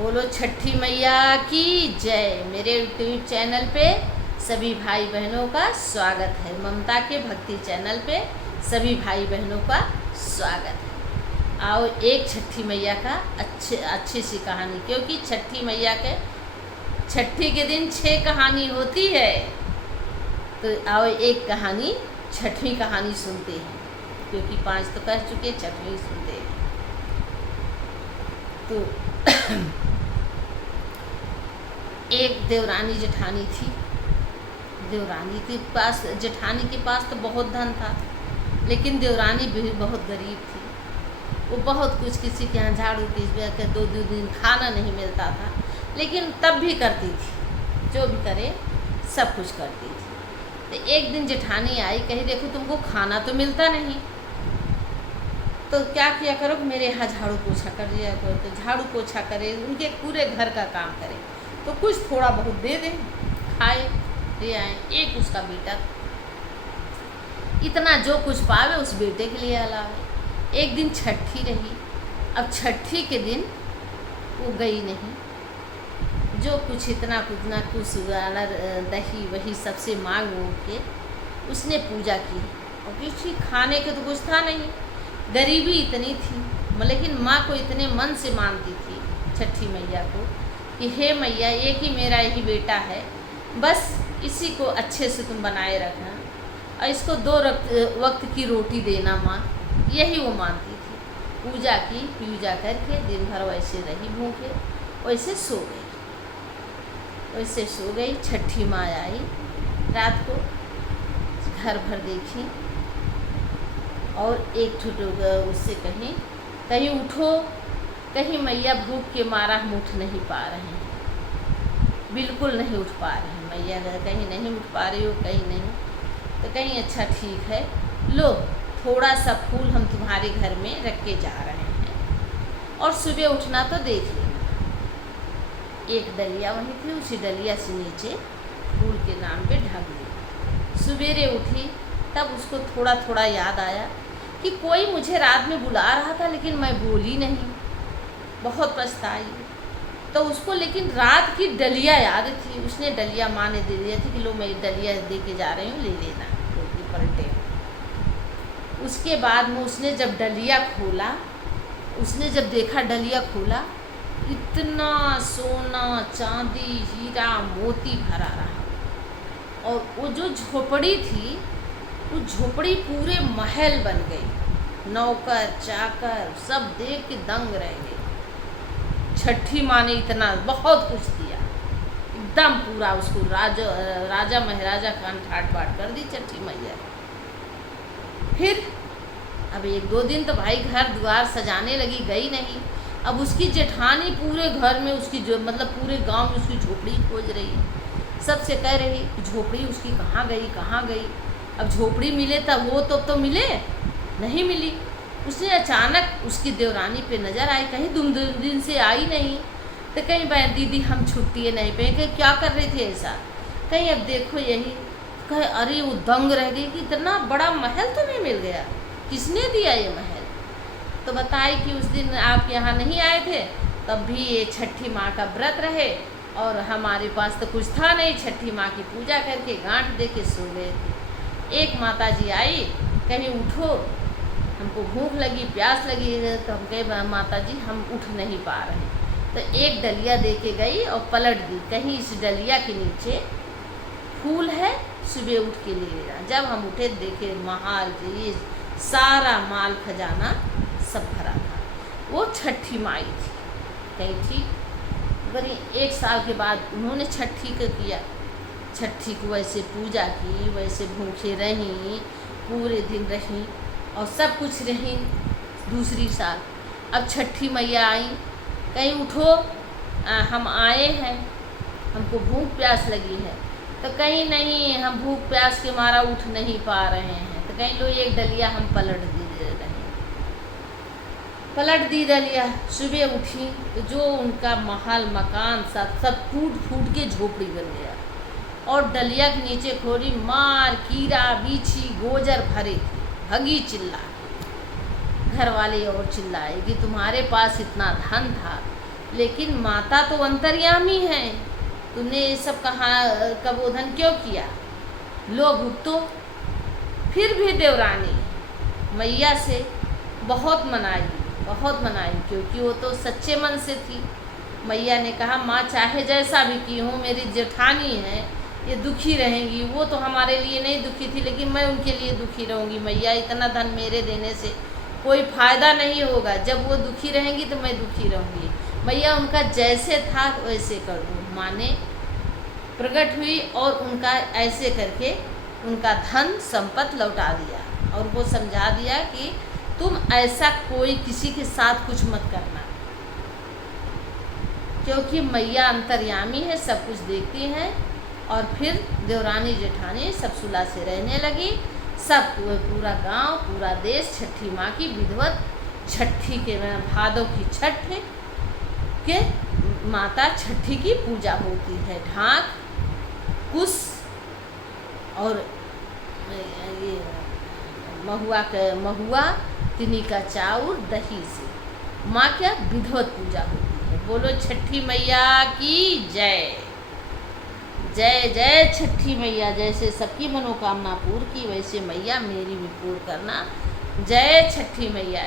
बोलो छठी मैया की जय। मेरे यूट्यूब चैनल पे सभी भाई बहनों का स्वागत है। ममता के भक्ति चैनल पे सभी भाई बहनों का स्वागत है। आओ एक छठी मैया का अच्छी सी कहानी, क्योंकि छठी मैया के छठी के दिन 6 कहानी होती है, तो आओ एक कहानी, छठवीं कहानी सुनते हैं, क्योंकि 5 तो कह चुके, छठवीं सुनते हैं। तो एक देवरानी जेठानी थी। देवरानी के पास, जेठानी के पास तो बहुत धन था, लेकिन देवरानी भी बहुत गरीब थी। वो बहुत कुछ, किसी के यहाँ झाड़ू के 2 दिन खाना नहीं मिलता था, लेकिन तब भी करती थी, जो भी करे सब कुछ करती थी। तो एक दिन जेठानी आई, कही देखो तुमको खाना तो मिलता नहीं, तो क्या किया करो, मेरे यहाँ झाड़ू पोछा कर दिया करो। तो झाड़ू पोछा करे, उनके पूरे घर का काम करे, तो कुछ थोड़ा बहुत दे दें, खाए ले आए। एक उसका बेटा, इतना जो कुछ पावे उस बेटे के लिए अलावे। एक दिन छठी रही। अब छठी के दिन वो गई नहीं, जो कुछ इतना कुछ ना कुछ दही वही सबसे मांग के उसने पूजा की। और किसी खाने के तो कुछ था नहीं, गरीबी इतनी थी, लेकिन माँ को इतने मन से मानती थी छठी मैया को कि हे मैया, एक ही मेरा यही बेटा है, बस इसी को अच्छे से तुम बनाए रखना और इसको 2 वक्त की रोटी देना माँ, यही वो मानती थी। पूजा की, पूजा करके दिन भर वैसे रही भूखे, वैसे सो गई। छठी माँ आई रात को, घर भर देखी और एक उससे कहीं उठो, कहीं मैया भूख के मारा हम उठ नहीं पा रहे हैं, बिल्कुल नहीं उठ पा रहे हैं मैया, कहीं नहीं उठ पा रही हो, कहीं नहीं। तो कहीं अच्छा ठीक है, लो थोड़ा सा फूल हम तुम्हारे घर में रख के जा रहे हैं और सुबह उठना तो देख लेना। एक डलिया वहीं थी, उसी डलिया से नीचे फूल के नाम पे ढक दी। सवेरे उठी तब उसको थोड़ा थोड़ा याद आया कि कोई मुझे रात में बुला रहा था, लेकिन मैं बोली नहीं, बहुत पछताई। तो उसको लेकिन रात की डलिया याद थी, उसने डलिया माँ ने दे दिया थी कि लो मैं डलिया दे के जा रही हूँ, ले लेना रोटी पलटे। उसके बाद में उसने जब डलिया खोला, उसने जब देखा डलिया खोला, इतना सोना चांदी हीरा मोती भरा रहा, और वो जो झोपड़ी थी, वो झोपड़ी पूरे महल बन गई। नौकर चाकर सब देख के दंग रह गए। छठी माँ ने इतना बहुत कुछ दिया, एकदम पूरा उसको राजा महाराजा का ठाट बाट कर दी छठी मैया। फिर अब 1-2 दिन तो भाई घर द्वार सजाने लगी, गई नहीं। अब उसकी जेठानी पूरे घर में उसकी जो पूरे गांव में उसकी झोपड़ी खोज रही है, सबसे कह रही झोपड़ी उसकी कहाँ गई। अब झोपड़ी मिले तब वो तो मिले, नहीं मिली। उसने अचानक उसकी देवरानी पे नज़र आई, कहीं 2 दिन से आई नहीं। तो कहीं बहन दीदी हम छुट्टी नहीं पे, कहीं क्या कर रही थी ऐसा, कहीं अब देखो यही, कहे अरे वो दंग रह गई कि इतना बड़ा महल तुम्हें मिल गया, किसने दिया ये महल। तो बताई कि उस दिन आप यहाँ नहीं आए थे, तब भी ये छठी माँ का व्रत रहे और हमारे पास तो कुछ था नहीं, छठी माँ की पूजा करके गांठ दे के सो गए थे। एक माता जी आई, कहीं उठो, हमको भूख लगी प्यास लगी है। तो हम कहे माता जी हम उठ नहीं पा रहे। तो एक डलिया दे के गई और पलट दी, कहीं इस डलिया के नीचे फूल है, सुबह उठ के ले लेना। जब हम उठे देखे महाल ये सारा माल खजाना सब भरा था। वो छठी माई थी, कहीं ठीक बड़ी। 1 साल के बाद उन्होंने छठी को किया, छठी को वैसे पूजा की, वैसे भूखे रहीं, पूरे दिन रहीं और सब कुछ रहीं। दूसरी साल अब छठी मैया आई, कहीं उठो, हम आए हैं, हमको भूख प्यास लगी है। तो कहीं नहीं, हम भूख प्यास के मारा उठ नहीं पा रहे हैं। तो कहीं लो एक डलिया हम पलट दी डलिया। सुबह उठी तो जो उनका महल मकान सब टूट फूट के झोपड़ी बन गया, और डलिया के नीचे खोरी मार कीड़ा बीछी गोजर भरे थे। भगी चिल्ला, घर वाले और चिल्लाए कि तुम्हारे पास इतना धन था, लेकिन माता तो अंतर्यामी है, तुमने ये सब का बोधन क्यों किया? लो भुगतो। फिर भी देवरानी मैया से बहुत मनाई, क्योंकि वो तो सच्चे मन से थी। मैया ने कहा, माँ चाहे जैसा भी की हूँ, मेरी जेठानी है, ये दुखी रहेंगी। वो तो हमारे लिए नहीं दुखी थी, लेकिन मैं उनके लिए दुखी रहूँगी। मैया, इतना धन मेरे देने से कोई फ़ायदा नहीं होगा, जब वो दुखी रहेंगी तो मैं दुखी रहूँगी। मैया, उनका जैसे था वैसे कर दूँ। माँ ने प्रकट हुई और उनका ऐसे करके उनका धन संपत्ति लौटा दिया, और वो समझा दिया कि तुम ऐसा कोई किसी के साथ कुछ मत करना, क्योंकि मैया अंतर्यामी है, सब कुछ देखती हैं। और फिर देवरानी जेठानी सब सुलह से रहने लगी। सब पूरा गांव, पूरा देश छठी माँ की विधिवत छठी के भादों की छठ के माता छठी की पूजा होती है। ढाक, कुश और ये महुआ तिनी का चाउर दही से माँ क्या विधिवत पूजा होती है। बोलो छठी मैया की जय। जय जय छठी मैया। जैसे सबकी मनोकामना पूर्ण की, वैसे मैया मेरी भी पूर्ण करना। जय छठी मैया।